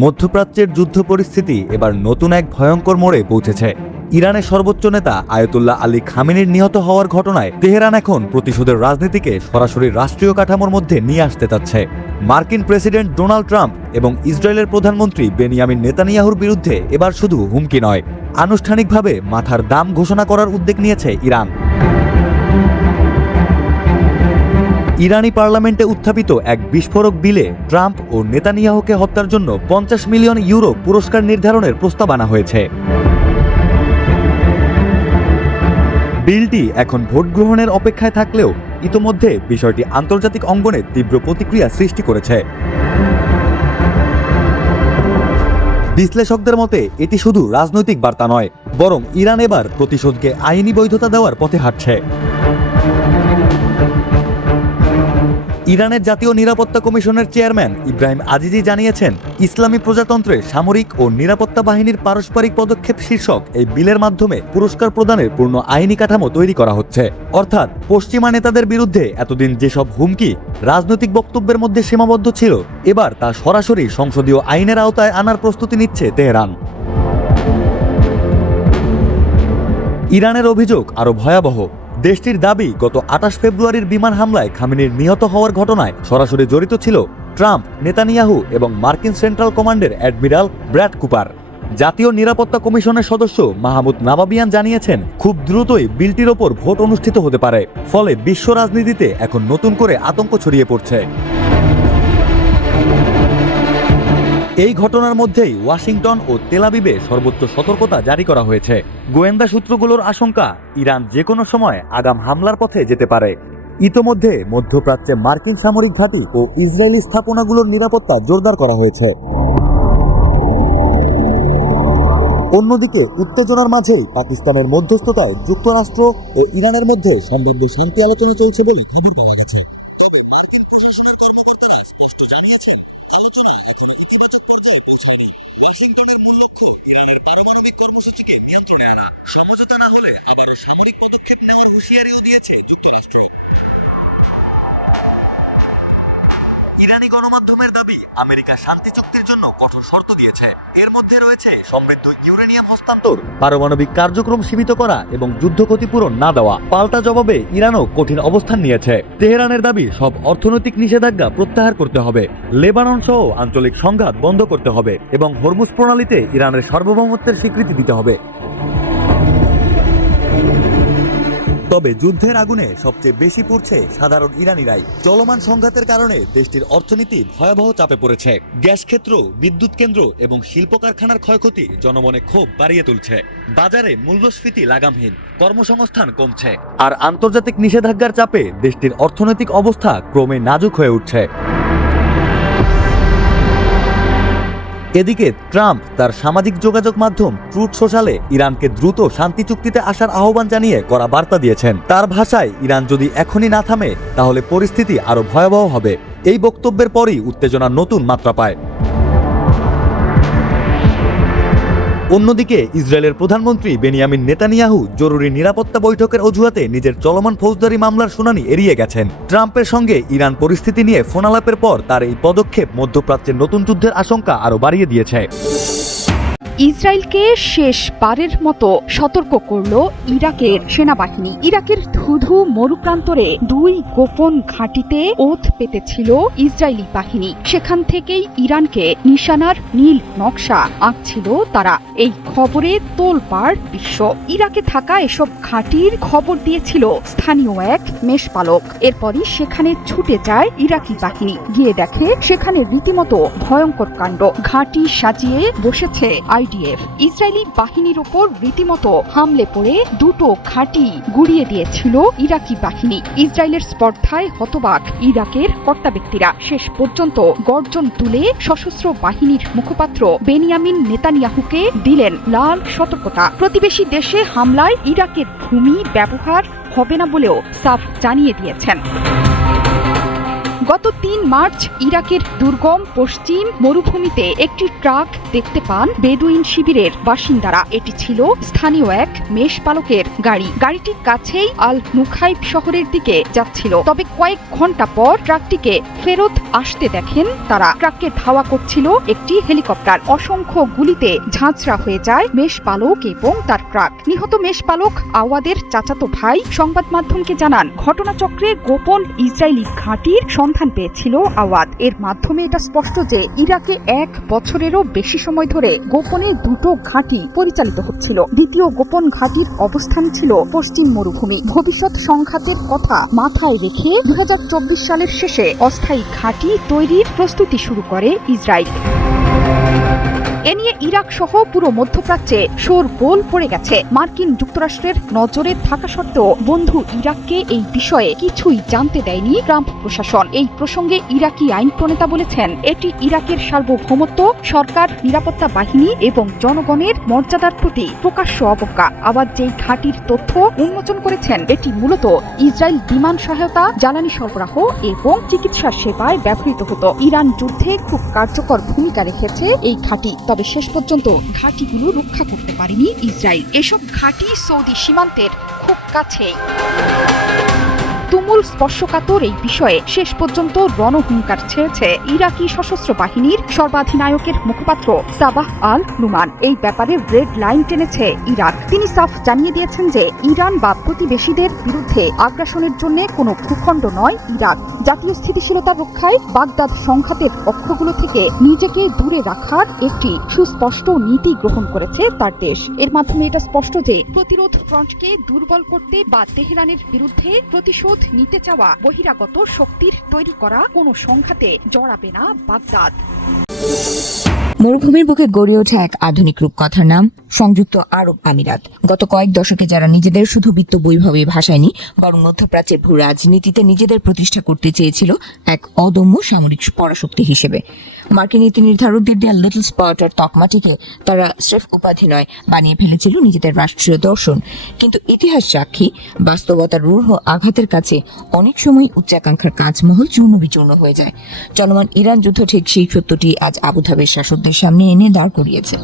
মধ্যপ্রাচ্যের যুদ্ধ পরিস্থিতি এবার নতুন এক ভয়ঙ্কর মোড়ে পৌঁছেছে। ইরানের সর্বোচ্চ নেতা আয়াতুল্লাহ আলী খামেনির নিহত হওয়ার ঘটনায় তেহরান এখন প্রতিশোধের রাজনীতিকে সরাসরি রাষ্ট্রীয় কাঠামোর মধ্যে নিয়ে আসতে চাচ্ছে। মার্কিন প্রেসিডেন্ট ডোনাল্ড ট্রাম্প এবং ইসরায়েলের প্রধানমন্ত্রী বেনিয়ামিন নেতানিয়াহুর বিরুদ্ধে এবার শুধু হুমকি নয়, আনুষ্ঠানিকভাবে মাথার দাম ঘোষণা করার উদ্যোগ নিয়েছে ইরান। ইরানি পার্লামেন্টে উত্থাপিত এক বিস্ফোরক বিলে ট্রাম্প ও নেতানিয়াহুকে হত্যার জন্য 50 মিলিয়ন ইউরো পুরস্কার নির্ধারণের প্রস্তাব আনা হয়েছে। বিলটি এখন ভোট গ্রহণের অপেক্ষায় থাকলেও ইতোমধ্যে বিষয়টি আন্তর্জাতিক অঙ্গনে তীব্র প্রতিক্রিয়া সৃষ্টি করেছে। বিশ্লেষকদের মতে এটি শুধু রাজনৈতিক বার্তা নয়, বরং ইরান এবার প্রতিশোধকে আইনি বৈধতা দেওয়ার পথে হাঁটছে। ইরানের জাতীয় নিরাপত্তা কমিশনের চেয়ারম্যান ইব্রাহিম আজিজি জানিয়েছেন, ইসলামী প্রজাতন্ত্রে সামরিক ও নিরাপত্তা বাহিনীর পারস্পরিক পদক্ষেপ শীর্ষক এই বিলের মাধ্যমে পুরস্কার প্রদানের পূর্ণ আইনি কাঠামো তৈরি করা হচ্ছে। অর্থাৎ পশ্চিমা নেতাদের বিরুদ্ধে এতদিন যেসব হুমকি রাজনৈতিক বক্তব্যের মধ্যে সীমাবদ্ধ ছিল, এবার তা সরাসরি সংসদীয় আইনের আওতায় আনার প্রস্তুতি নিচ্ছে তেহরান। ইরানের অভিযোগ আরও ভয়াবহ। দেশটির দাবি, গত 28 ফেব্রুয়ারির বিমান হামলায় খামেনির নিহত হওয়ার ঘটনায় সরাসরি জড়িত ছিল ট্রাম্প, নেতানিয়াহু এবং মার্কিন সেন্ট্রাল কমান্ডের অ্যাডমিরাল ব্র্যাড কুপার। জাতীয় নিরাপত্তা কমিশনের সদস্য মাহমুদ নাবাবিয়ান জানিয়েছেন, খুব দ্রুতই বিলটির ওপর ভোট অনুষ্ঠিত হতে পারে। ফলে বিশ্ব রাজনীতিতে এখন নতুন করে আতঙ্ক ছড়িয়ে পড়ছে। এই ঘটনার মধ্যেই ওয়াশিংটন ও তেল আবিবে সর্বোচ্চ সতর্কতা জারি করা হয়েছে। গোয়েন্দা সূত্রগুলোর আশঙ্কা, ইরান যে কোনো সময় আগাম হামলার পথে যেতে পারে। ইতোমধ্যে মধ্যপ্রাচ্যে মার্কিন সামরিক ঘাঁটি ও ইসরায়েলি স্থাপনাগুলোর নিরাপত্তা জোরদার করা হয়েছে। অন্যদিকে উত্তেজনার মাঝেই পাকিস্তানের মধ্যস্থতায় যুক্তরাষ্ট্র ও ইরানের মধ্যে সম্ভাব্য শান্তি আলোচনা চলছে বলে খবর পাওয়া গেছে। তবে মার্কিন প্রশাসনের কর্মকর্তারা স্পষ্ট জানিয়েছেন, আলোচনা এখনো ইতিবাচক পর্যায়ে পৌঁছায়নি। ওয়াশিংটনের মূল লক্ষ্য ইরানের পারমাণবিক কর্মসূচিকে নিয়ন্ত্রণে আনা। সমঝোতা না হলে আবারও সামরিক পদক্ষেপ নেওয়ার হুঁশিয়ারিও দিয়েছে যুক্তরাষ্ট্র। ইরানি গণমাধ্যমের দাবি, আমেরিকা শান্তি চুক্তির জন্য কঠোর শর্ত দিয়েছে। এর মধ্যে রয়েছে সমৃদ্ধ ইউরেনিয়াম হস্তান্তর, পারমাণবিক কার্যক্রম সীমিত করা এবং যুদ্ধ ক্ষতিপূরণ না দেওয়া। পাল্টা জবাবে ইরানও কঠিন অবস্থান নিয়েছে। তেহরানের দাবি, সব অর্থনৈতিক নিষেধাজ্ঞা প্রত্যাহার করতে হবে, লেবানন সহ আঞ্চলিক সংঘাত বন্ধ করতে হবে এবং হরমুজ প্রণালীতে ইরানের সার্বভৌমত্বের স্বীকৃতি দিতে হবে। তবে যুদ্ধের আগুনে সবচেয়ে বেশি পুড়ছে সাধারণ ইরানিরাই। চলমান সংঘাতের কারণে দেশটির অর্থনীতি ভয়াবহ চাপে পড়েছে। গ্যাস ক্ষেত্র, বিদ্যুৎ কেন্দ্র এবং শিল্প কারখানার ক্ষয়ক্ষতি জনমনে ক্ষোভ বাড়িয়ে তুলছে। বাজারে মূল্যস্ফীতি লাগামহীন, কর্মসংস্থান কমছে, আর আন্তর্জাতিক নিষেধাজ্ঞার চাপে দেশটির অর্থনৈতিক অবস্থা ক্রমে নাজুক হয়ে উঠছে। এদিকে ট্রাম্প তার সামাজিক যোগাযোগ মাধ্যম ট্রুথ সোশ্যালে ইরানকে দ্রুত শান্তি চুক্তিতে আসার আহ্বান জানিয়ে কড়া বার্তা দিয়েছেন। তার ভাষায়, ইরান যদি এখনই না থামে তাহলে পরিস্থিতি আরো ভয়াবহ হবে। এই বক্তব্যের পরই উত্তেজনা নতুন মাত্রা পায়। অন্যদিকে ইসরায়েলের প্রধানমন্ত্রী বেনিয়ামিন নেতানিয়াহু জরুরি নিরাপত্তা বৈঠকের অজুহাতে নিজের চলমান ফৌজদারি মামলার শুনানি এড়িয়ে গেছেন। ট্রাম্পের সঙ্গে ইরান পরিস্থিতি নিয়ে ফোনালাপের পর তার এই পদক্ষেপ মধ্যপ্রাচ্যের নতুন যুদ্ধের আশঙ্কা আরও বাড়িয়ে দিয়েছে। ইসরায়েলকে শেষবারের মতো সতর্ক করল ইরাকের সেনাবাহিনী। ইরাকের ধুধু মরুপ্রান্তরে 2 গোপন ঘাঁটিতে ওঁত পেতেছিল ইসরায়েলি বাহিনী। সেখান থেকেই ইরানকে নিশানার নীল নকশা আঁকছিল তারা। এই খবরে তোলপাড় বিশ্ব। ইরাকে থাকা এসব ঘাঁটির খবর দিয়েছিল স্থানীয় এক মেষপালক। এরপরই সেখানে ছুটে যায় ইরাকি বাহিনী। গিয়ে দেখে সেখানে রীতিমতো ভয়ঙ্কর কাণ্ড। ঘাঁটি সাজিয়ে বসেছে আইডিএফ। ইসরায়েলি বাহিনীর ওপর রীতিমতো হামলে পড়ে 2টো ঘাঁটি গুড়িয়ে দিয়েছিল ইরাকি বাহিনী। ইসরায়েলের স্পর্ধায় হতবাক ইরাকের কর্তা ব্যক্তিরা। শেষ পর্যন্ত গর্জন তুলে সশস্ত্র বাহিনীর মুখপাত্র বেনিয়ামিন নেতানিয়াহুকে দিলেন লাল সতর্কতা। প্রতিবেশী দেশে হামলায় ইরাকের ভূমি ব্যবহার হবে না বলেও সাফ জানিয়ে দিয়েছেন। গত ৩ মার্চ ইরাকের দুর্গম পশ্চিম মরুভূমিতে একটি ট্রাক দেখতে পান বেদুইন শিবিরের বাসিন্দারা। এটি ছিল স্থানীয় এক মেষপালকের গাড়ি। গাড়িটি কাছেই আল নুখাইব শহরের দিকে যাচ্ছিল। তবে কয়েক ঘন্টা পর ট্রাকটিকে ফেরত আসতে দেখেন তারা। ট্রাককে ধাওয়া করছিল একটি হেলিকপ্টার। অসংখ্য গুলিতে ঝাঁঝরা হয়ে যায় মেষপালক এবং তার ট্রাক। নিহত মেষপালক আওয়াদের চাচাতো ভাই সংবাদ মাধ্যমকে জানান, ঘটনাচক্রে গোপন ইসরায়েলি ঘাঁটির সন্ধান পেয়েছিল আওয়াদ। এর মাধ্যমে এটা স্পষ্ট যে ইরাকে 1 বছরেরও বেশি সময় ধরে গোপনে 2টো ঘাঁটি পরিচালিত হচ্ছিল। দ্বিতীয় গোপন ঘাঁটির অবস্থান ছিল পশ্চিম মরুভূমি। ভবিষ্যৎ সংঘাতের কথা মাথায় রেখে 2024 সালের শেষে অস্থায়ী ঘাঁটি তৈরির প্রস্তুতি শুরু করে ইসরায়েল। এ নিয়ে ইরাক সহ পুরো মধ্যপ্রাচ্যে শোরগোল পড়ে গেছে। মার্কিন যুক্তরাষ্ট্রের নজরে থাকা সত্ত্বেও বন্ধু ইরাককে এই বিষয়ে কিছুই জানতে দেয়নি ট্রাম্প প্রশাসন। এই প্রসঙ্গে ইরাকি আইন প্রণেতা বলেছেন, এটি ইরাকের সার্বভৌমত্ব, সরকার, নিরাপত্তা বাহিনী এবং জনগণের মর্যাদার প্রতি প্রকাশ্য অবজ্ঞা। আবার যেই ঘাঁটির তথ্য উন্মোচন করেছেন, এটি মূলত ইসরায়েল বিমান সহায়তা, জ্বালানি সরবরাহ এবং চিকিৎসা সেবায় ব্যবহৃত হতো। ইরান যুদ্ধে খুব কার্যকর ভূমিকা রেখেছে এই ঘাঁটি। তবে শেষ পর্যন্ত ঘাঁটিগুলো রক্ষা করতে পারেনি ইসরায়েল। এসব ঘাঁটি সৌদি সীমান্তের খুব কাছেই। তুমুল স্পর্শকাতর এই বিষয়ে শেষ পর্যন্ত রণহুঙ্কার ছেড়েছে ইরাকি সশস্ত্র বাহিনীর সর্বাধিনায়কের মুখপাত্র সাবাহ আল নুমান। এই ব্যাপারে রেড লাইন টেনেছে ইরাক। তিনি সাফ জানিয়ে দিয়েছেন যে ইরান বা প্রতিবেশীদের বিরুদ্ধে আগ্রাসনের জন্য কোনো ভূখণ্ড নয় ইরাক। জাতীয় স্থিতিশীলতা রক্ষায় বাগদাদ সংঘাতের অক্ষগুলো থেকে নিজেকে দূরে রাখার একটি সুস্পষ্ট নীতি গ্রহণ করেছে তার দেশ। এর মাধ্যমে এটা স্পষ্ট যে প্রতিরোধ ফ্রন্টকে দুর্বল করতে বা তেহরানের বিরুদ্ধে প্রতিশোধ নিতে চাওয়া বহিরাগত শক্তির তৈরি করা কোনো সংঘাতে জড়াবে না বাগদাদ। মরুভূমির বুকে গড়ে ওঠে এক আধুনিক রূপকথার নাম সংযুক্ত আরব আমিরাত। গত কয়েক দশকে যারা নিজেদের শুধু বিত্ত বৈভবে ভাসায়নি, বরং মধ্যপ্রাচ্যের ভূ রাজনীতিতে নিজেদের প্রতিষ্ঠা করতে চেয়েছিল এক অদম্য সামরিক পরাশক্তি হিসেবে। মার্কিন নীতি নির্ধারকদের দেয়া লিটল স্পার্টার তকমাটিকে তারা স্রেফ উপাধি নয়, বানিয়ে ফেলেছিল নিজেদের রাষ্ট্রীয় দর্শন। কিন্তু ইতিহাস সাক্ষী, বাস্তবতার রূঢ় আঘাতের কাছে অনেক সময় উচ্চাকাঙ্ক্ষার কাজমহল চূর্ণ বিচূর্ণ হয়ে যায়। চলমান ইরান যুদ্ধ ঠিক সেই সত্যটি আজ আবুধাবির শাসকদের সামনে এনে দাঁড় করিয়েছে।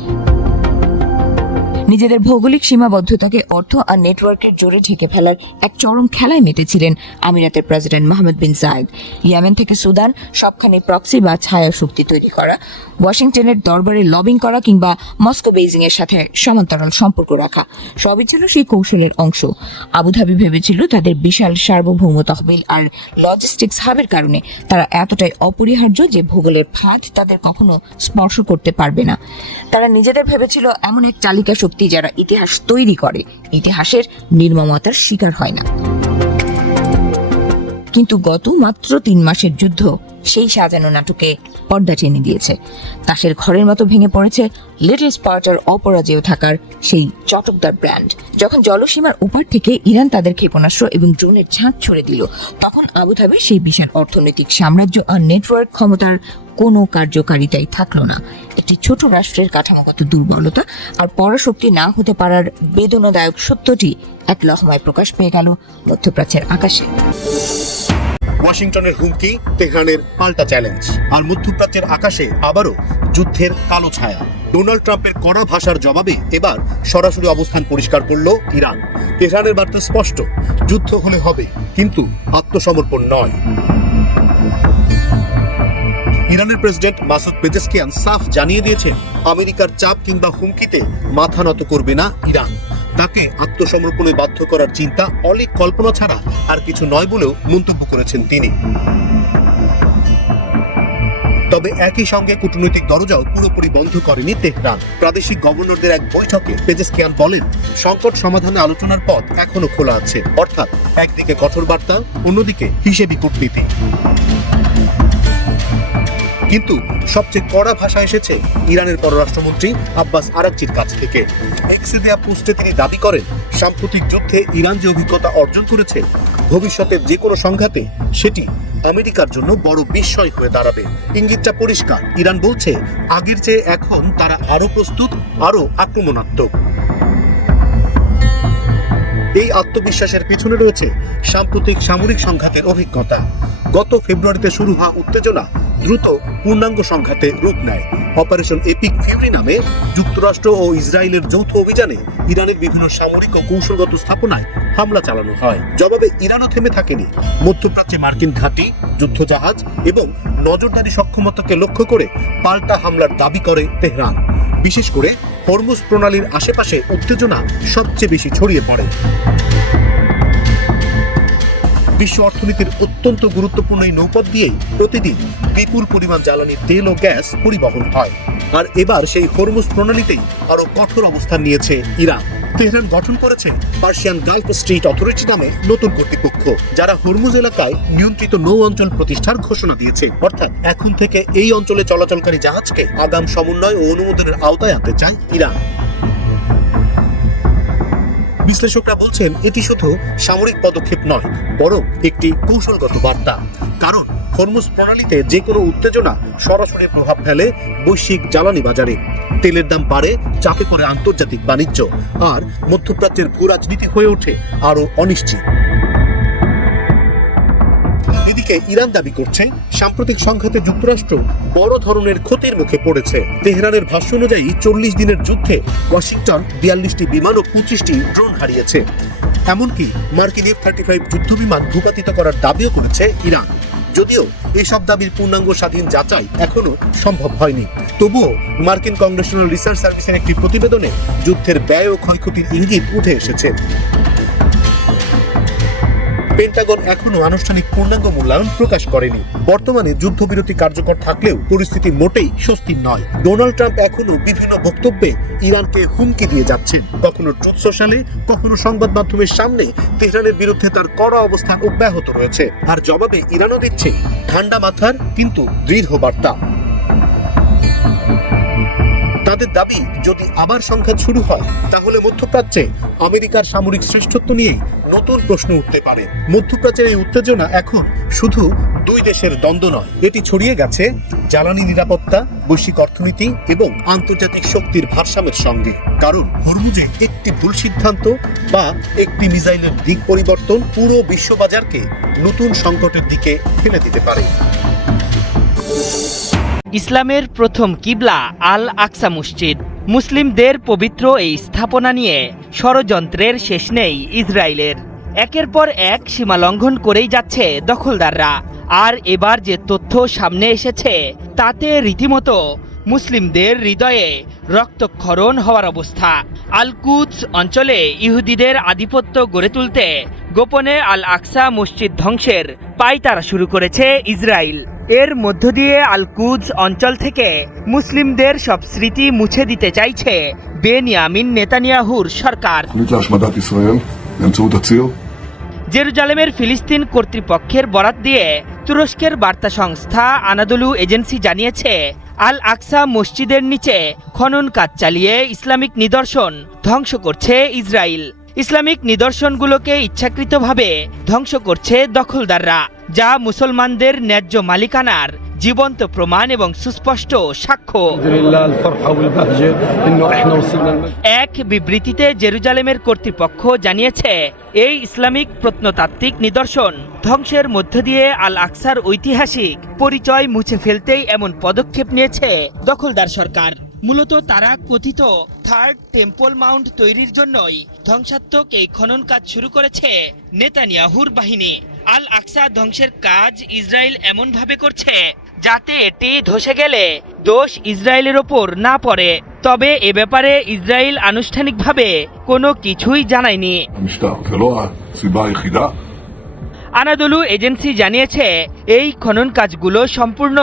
নিজেদের ভৌগোলিক সীমাবদ্ধতাকে অর্থ আর নেটওয়ার্কের জোরে ঢেকে ফেলার এক চরম খেলায় মেতেছিলেন আমিরাতের প্রেসিডেন্ট মোহাম্মদ বিন জায়েদ। ইয়েমেন থেকে সুদান, সবখানে প্রক্সি বা ছায়া শক্তি তৈরি করা, ওয়াশিংটনের দরবারে লবিং করা কিংবা মস্কো বেইজিং এর সাথে সমান্তরাল সম্পর্ক রাখা, সবই ছিল সেই কৌশলের অংশ। আবুধাবি ভেবেছিল তাদের বিশাল সার্বভৌম তহবিল আর লজিস্টিক্স হাবের কারণে তারা এতটাই অপরিহার্য যে ভূগোলের ফাঁদ তাদের কখনো স্পর্শ করতে পারবে না। তারা নিজেদের ভেবেছিল এমন এক চালিকা শক্তি যারা ইতিহাস তৈরি করে, ইতিহাসের নির্মমতার শিকার হয় না। কিন্তু গত মাত্র 3 মাসের যুদ্ধ সেই সাজানো নাটকে পর্দা টেনে দিয়েছে। তাসের ঘরের মতো ভেঙে পড়েছে লিটল স্পার্টার অপরাজেয় থাকার সেই চটকদার ব্র্যান্ড। যখন জলসীমার ওপার থেকে ইরান তাদের ক্ষেপণাস্ত্র এবং ড্রোনের ঝাঁক ছড়ে দিল, তখন আবুধাবির সেই বিশাল অর্থনৈতিক সাম্রাজ্য আর নেটওয়ার্ক ক্ষমতার কোনো কার্যকারিতাই থাকলো না। একটি ছোট রাষ্ট্রের কাঠামোগত দুর্বলতা আর পরাশক্তি না হতে পারার বেদনাদায়ক সত্যটি এক লহমায় প্রকাশ পেয়ে গেল মধ্যপ্রাচ্যের আকাশে। ওয়াশিংটনের হুমকি, তেহরানের পাল্টা চ্যালেঞ্জ, আর মধ্যপ্রাচ্যের আকাশে আবারও যুদ্ধের কালো ছায়া। ডোনাল্ড ট্রাম্পের কড়া ভাষার জবাবে এবার সরাসরি অবস্থান পরিষ্কার করল ইরান। তেহরানের বার্তা স্পষ্ট, যুদ্ধ হলে হবে, কিন্তু আত্মসমর্পণ নয়। ইরানের প্রেসিডেন্ট মাসুদ পেজেশকিয়ান সাফ জানিয়ে দিয়েছেন, আমেরিকার চাপ কিংবা হুমকিতে মাথা নত করবে না ইরান। তাকে আত্মসমর্পণে বাধ্য করার চিন্তা অলীক কল্পনা ছাড়া আর কিছু নয় বলেও মন্তব্য করেছেন তিনি। তবে একই সঙ্গে কূটনৈতিক দরজাও পুরোপুরি বন্ধ করেনি তেহরান। প্রাদেশিক গভর্নরদের এক বৈঠকে পেজেশকিয়ান বলেন, সংকট সমাধানে আলোচনার পথ এখনো খোলা আছে। অর্থাৎ একদিকে কঠোর বার্তা, অন্যদিকে হিসেবি কূটনীতি। কিন্তু সবচেয়ে কড়া ভাষা এসেছে ইরানের পররাষ্ট্রমন্ত্রী আব্বাস আরাকচির কাছ থেকে। এক্সে দেয়া পোস্টে তিনি দাবি করেন, সাম্প্রতিক যুদ্ধে ইরান যে অভিজ্ঞতা অর্জন করেছে, ভবিষ্যতের যে কোনো সংঘাতে সেটি আমেরিকার জন্য বড় বিস্ময় হয়ে দাঁড়াবে। ইঙ্গিতটা পরিষ্কার, ইরান বলছে আগের চেয়ে এখন তারা আরো প্রস্তুত, আরো আক্রমণাত্মক। এই আত্মবিশ্বাসের পিছনে রয়েছে সাম্প্রতিক সামরিক সংঘাতের অভিজ্ঞতা। গত ফেব্রুয়ারিতে শুরু হওয়া উত্তেজনা দ্রুত পূর্ণাঙ্গ সংঘাতে রূপ নেয়। অপারেশন এপিক ফিউরি নামে যুক্তরাষ্ট্র ও ইসরায়েলের যৌথ অভিযানে ইরানের বিভিন্ন সামরিক ও কৌশলগত স্থাপনায় হামলা চালানো হয়। জবাবে ইরানও থেমে থাকেনি। মধ্যপ্রাচ্যে মার্কিন ঘাঁটি, যুদ্ধজাহাজ এবং নজরদারি সক্ষমতাকে লক্ষ্য করে পাল্টা হামলার দাবি করে তেহরান। বিশেষ করে হরমুজ প্রণালীর আশেপাশে উত্তেজনা সবচেয়ে বেশি ছড়িয়ে পড়ে। বিশ্ব অর্থনীতির অত্যন্ত গুরুত্বপূর্ণ এই নৌপথ দিয়েই প্রতিদিন বিপুল পরিমাণ জ্বালানি তেল ও গ্যাস পরিবহন হয়। আর এবার সেই হরমুজ প্রণালীতেই আরো কঠোর অবস্থান নিয়েছে ইরান। তেহরান গঠন করেছে পার্সিয়ান গালফ স্ট্রিট অথরিটি নামে নতুন কর্তৃপক্ষ, যারা হরমুজ এলাকায় নিয়ন্ত্রিত নৌ অঞ্চল প্রতিষ্ঠার ঘোষণা দিয়েছে। অর্থাৎ এখন থেকে এই অঞ্চলে চলাচলকারী জাহাজকে আগাম সমন্বয় ও অনুমোদনের আওতায় আনতে চায় ইরান। বিশ্লেষকরা বলছেন এটি শুধু সামরিক পদক্ষেপ নয়, বরং একটি কৌশলগত বার্তা। কারণ হরমুজ প্রণালীতে যে কোনো উত্তেজনা সরাসরি প্রভাব ফেলে বৈশ্বিক জ্বালানি বাজারে। তেলের দাম বাড়ে, চাপে পড়ে আন্তর্জাতিক বাণিজ্য, আর মধ্যপ্রাচ্যের ভূ রাজনীতি হয়ে ওঠে আরো অনিশ্চিত। এদিকে ইরান দাবি করছে সাম্প্রতিক সংঘাতে যুক্তরাষ্ট্র বড় ধরনের ক্ষতির মুখে পড়েছে। তেহরানের ভাষ্য অনুযায়ী 40 দিনের যুদ্ধে ওয়াশিংটন 42টি বিমান ও 25টি ড্রোন হারিয়েছে। এমনকি মার্কিন F-35 যুদ্ধবিমান ভূপাতিত করার দাবিও করেছে ইরান। যদিও এসব দাবির পূর্ণাঙ্গ স্বাধীন যাচাই এখনো সম্ভব হয়নি, তবুও মার্কিন কংগ্রেশনাল রিসার্চ সার্ভিসের একটি প্রতিবেদনে যুদ্ধের ব্যয় ও ক্ষয়ক্ষতির ইঙ্গিত উঠে এসেছে। পেন্টাগন এখনো আনুষ্ঠানিক পূর্ণাঙ্গ মূল্যায়ন প্রকাশ করেনি। বর্তমানে যুদ্ধবিরতি কার্যকর থাকলেও পরিস্থিতি মোটেই স্বস্তির নয়। ডোনাল্ড ট্রাম্প এখনো বিভিন্ন বক্তব্যে ইরানকে হুমকি দিয়ে যাচ্ছেন। কখনো ট্রুথ সোশ্যালে, কখনো সংবাদ মাধ্যমের সামনে তেহরানের বিরুদ্ধে তার কড়া অবস্থান অব্যাহত রয়েছে। আর জবাবে ইরানও দিচ্ছে ঠান্ডা মাথার কিন্তু দৃঢ় বার্তা। তাদের দাবি, যদি আবার সংঘাত শুরু হয় তাহলে মধ্যপ্রাচ্যে আমেরিকার সামরিক শ্রেষ্ঠত্ব নিয়ে নতুন প্রশ্ন উঠতে পারে। মধ্যপ্রাচ্যের এই উত্তেজনা এখন শুধু দুই দেশের দ্বন্দ্ব নয়, এটি ছড়িয়ে গেছে জ্বালানি নিরাপত্তা, বৈশ্বিক অর্থনীতি এবং আন্তর্জাতিক শক্তির ভারসাম্যের সঙ্গে। কারণ হরমুজে একটি ভুল সিদ্ধান্ত বা একটি মিসাইলের দিক পরিবর্তন পুরো বিশ্ববাজারকে নতুন সংকটের দিকে ফেলে দিতে পারে। ইসলামের প্রথম কিবলা আল আকসা মসজিদ। মুসলিমদের পবিত্র এই স্থাপনা নিয়ে ষড়যন্ত্রের শেষ নেই ইসরায়েলের। একের পর এক সীমা লঙ্ঘন করেই যাচ্ছে দখলদাররা। আর এবার যে তথ্য সামনে এসেছে তাতে রীতিমতো মুসলিমদের হৃদয়ে রক্তক্ষরণ হওয়ার অবস্থা। আল কুদস অঞ্চলে ইহুদিদের আধিপত্য গড়ে তুলতে গোপনে আল আকসা মসজিদ ধ্বংসের পায়তারা শুরু করেছে ইসরায়েল। এর মধ্য দিয়ে আল কুদস অঞ্চল থেকে মুসলিমদের সব স্মৃতি মুছে দিতে চাইছে বেনিয়ামিন নেতানিয়াহুর সরকার। জেরুজালেমের ফিলিস্তিন কর্তৃপক্ষের বরাত দিয়ে তুরস্কের বার্তা সংস্থা আনাদোলু এজেন্সি জানিয়েছে, আল আকসা মসজিদের নিচে খনন কাজ চালিয়ে ইসলামিক নিদর্শন ধ্বংস করছে ইসরায়েল। ইসলামিক নিদর্শনগুলোকে ইচ্ছাকৃতভাবে ধ্বংস করছে দখলদাররা, যা মুসলমানদের ন্যায্য মালিকানার জীবন্ত প্রমাণ এবং সুস্পষ্ট সাক্ষ্য। এক বিবৃতিতে জেরুজালেমের কর্তৃপক্ষ জানিয়েছে, এই ইসলামিক প্রত্নতাত্ত্বিক নিদর্শন ধ্বংসের মধ্য দিয়ে আল আকসার ঐতিহাসিক পরিচয় মুছে ফেলতেই এমন পদক্ষেপ নিয়েছে দখলদার সরকার। মূলত তারা কথিত থার্ড টেম্পল মাউন্ট তৈরির জন্যই ধ্বংসাত্মক এই খনন কাজ শুরু করেছে নেতানিয়াহুর বাহিনী। আল আকসা ধ্বংসের কাজ ইসরায়েল এমনভাবে করছে যাতে এটি ধসে গেলে দোষ ইসরায়েলের ওপর না পড়ে। তবে এ ব্যাপারে ইসরায়েল আনুষ্ঠানিকভাবে কোনো কিছুই জানায়নি। আনাদোলু এজেন্সি জানিয়েছে, এই খনন কাজগুলো সম্পূর্ণ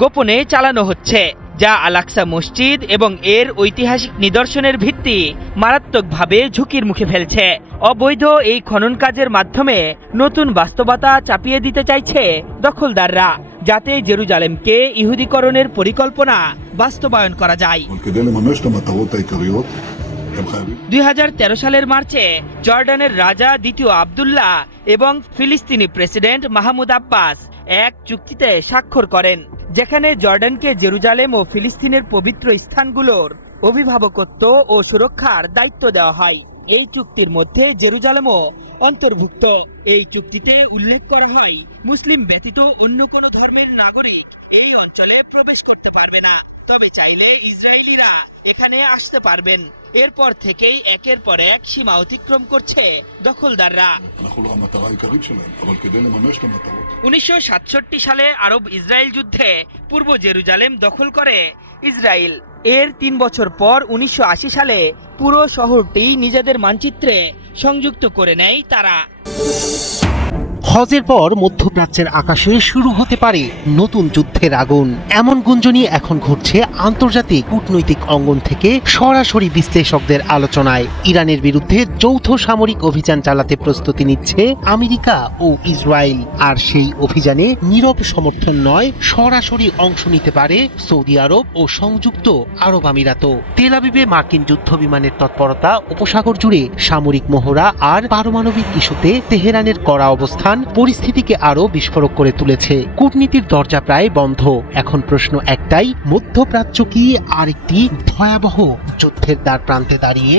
গোপনে চালানো হচ্ছে, যা আল আকসা মসজিদ এবং এর ঐতিহাসিক নিদর্শনের ভিত্তি মারাত্মকভাবে ঝুঁকির মুখে ফেলছে। অবৈধ এই খনন কাজের মাধ্যমে নতুন বাস্তবতা চাপিয়ে দিতে চাইছে দখলদাররা, যাতে জেরুজালেমকে ইহুদিকরণের পরিকল্পনা বাস্তবায়ন করা যায়। 2013 সালের মার্চে জর্ডানের রাজা দ্বিতীয় আবদুল্লাহ এবং ফিলিস্তিনি প্রেসিডেন্ট মাহমুদ আব্বাস এক চুক্তিতে স্বাক্ষর করেন, যেখানে জর্ডানকে জেরুজালেম ও ফিলিস্তিনের পবিত্র স্থানগুলোর অভিভাবকত্ব ও সুরক্ষার দায়িত্ব দেওয়া হয়। এই চুক্তির মধ্যে জেরুজালেমও অন্তর্ভুক্ত। এই চুক্তিতে উল্লেখ করা হয় মুসলিম ব্যতীত অন্য কোনো ধর্মের নাগরিক এই অঞ্চলে প্রবেশ করতে পারবে না, তবে চাইলে ইসরায়েলিরা এখানে আসতে পারবেন। এরপর থেকেই একের পর এক সীমা অতিক্রম করছে দখলদাররা। 1967 সালে আরব ইসরায়েল যুদ্ধে পূর্ব জেরুজালেম দখল করে ইসরায়েল। এর 3 বছর পর 1980 সালে পুরো শহরটি নিজেদের মানচিত্রে সংযুক্ত করে নেয় তারা। হজের পর মধ্যপ্রাচ্যের আকাশে শুরু হতে পারে নতুন যুদ্ধের আগুন, এমন গুঞ্জনই এখন ঘটছে আন্তর্জাতিক কূটনৈতিক অঙ্গন থেকে সরাসরি বিশ্লেষকদের আলোচনায়। ইরানের বিরুদ্ধে যৌথ সামরিক অভিযান চালাতে প্রস্তুতি নিচ্ছে আমেরিকা ও ইসরায়েল, আর সেই অভিযানে নীরব সমর্থন নয়, সরাসরি অংশ নিতে পারে সৌদি আরব ও সংযুক্ত আরব আমিরাতও। তেল আবিবে মার্কিন যুদ্ধ বিমানের তৎপরতা, উপসাগর জুড়ে সামরিক মহড়া আর পারমাণবিক ইস্যুতে তেহরানের কড়া অবস্থান পরিস্থিতিকে আরো বিস্ফোরক করে তুলেছে। কূটনীতির দরজা প্রায় বন্ধ। এখন প্রশ্ন একটাই, মধ্যপ্রাচ্য কি আরেকটি ভয়াবহ যুদ্ধের দ্বার প্রান্তে দাঁড়িয়ে?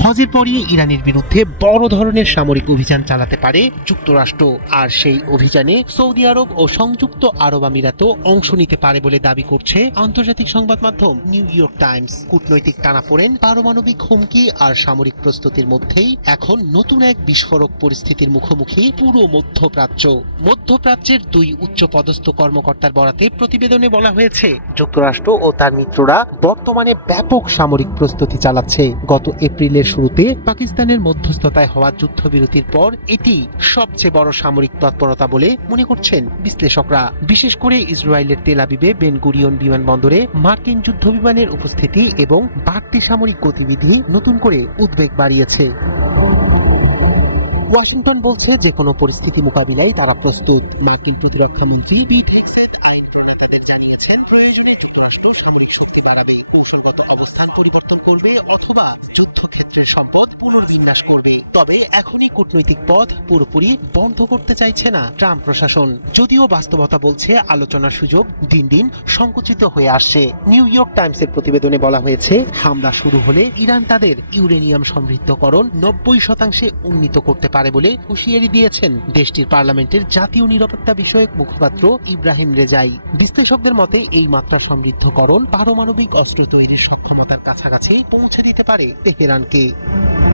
হজের পরই ইরানের বিরুদ্ধে বড় ধরনের সামরিক অভিযান চালাতে পারে যুক্তরাষ্ট্র, আর সেই অভিযানে সৌদি আরব ও সংযুক্ত আরব আমিরাতও অংশ নিতে পারে বলে দাবি করছে আন্তর্জাতিক সংবাদ মাধ্যম নিউ ইয়র্ক টাইমস। কূটনৈতিক টানাপোড়েন, পারমাণবিক হুমকি আর সামরিক প্রস্তুতির মধ্যেই এখন নতুন এক বিস্ফোরক পরিস্থিতির মুখোমুখি পুরো মধ্যপ্রাচ্য। মধ্যপ্রাচ্যের 2 উচ্চপদস্থ কর্মকর্তার বরাতে প্রতিবেদনে বলা হয়েছে, যুক্তরাষ্ট্র ও তার মিত্ররা বর্তমানে ব্যাপক সামরিক প্রস্তুতি চালাচ্ছে। গত এপ্রিলের শুরুতে পাকিস্তানের মধ্যস্থতায় হওয়া যুদ্ধবিরতির পর এটি সবচেয়ে বড় সামরিক তৎপরতা বলে মনে করছেন বিশ্লেষকরা। বিশেষ করে ইসরায়েলের তেল আবিবে বেন গুরিয়ন বিমানবন্দরে মার্কিন যুদ্ধ বিমানের উপস্থিতি এবং বাড়তি সামরিক গতিবিধি নতুন করে উদ্বেগ বাড়িয়েছে। ওয়াশিংটন বলছে যে কোনো পরিস্থিতি মোকাবিলায় তারা প্রস্তুত। মার্কিন প্রতিরক্ষা মন্ত্রী পিট হেগসেথ আইন প্রণেতাদের জানিয়েছেন, প্রয়োজনে যুক্তরাষ্ট্র সামরিক শক্তি বাড়াবে, কৌশলগত অবস্থান পরিবর্তন করবে অথবা যুদ্ধক্ষেত্রের সম্পদ পুনর্বিন্যাস করবে। তবে এখনই কূটনৈতিক পথ পুরোপুরি বন্ধ করতে চাইছে না ট্রাম্প প্রশাসন। যদিও বাস্তবতা বলছে আলোচনার সুযোগ দিন দিন সংকুচিত হয়ে আসছে। নিউ ইয়র্ক টাইমসের প্রতিবেদনে বলা হয়েছে, হামলা শুরু হলে ইরান তাদের ইউরেনিয়াম সমৃদ্ধকরণ 90% উন্নীত করতে পারে বলে হুঁশিয়ারি দিয়েছেন দেশটির পার্লামেন্টের জাতীয় নিরাপত্তা বিষয়ক মুখপাত্র ইব্রাহিম রেজাই। বিশ্লেষকদের মতে এই মাত্রা সমৃদ্ধকরণ পারমাণবিক অস্ত্র তৈরির সক্ষমতার কাছাকাছি পৌঁছে দিতে পারে তেহরানকে।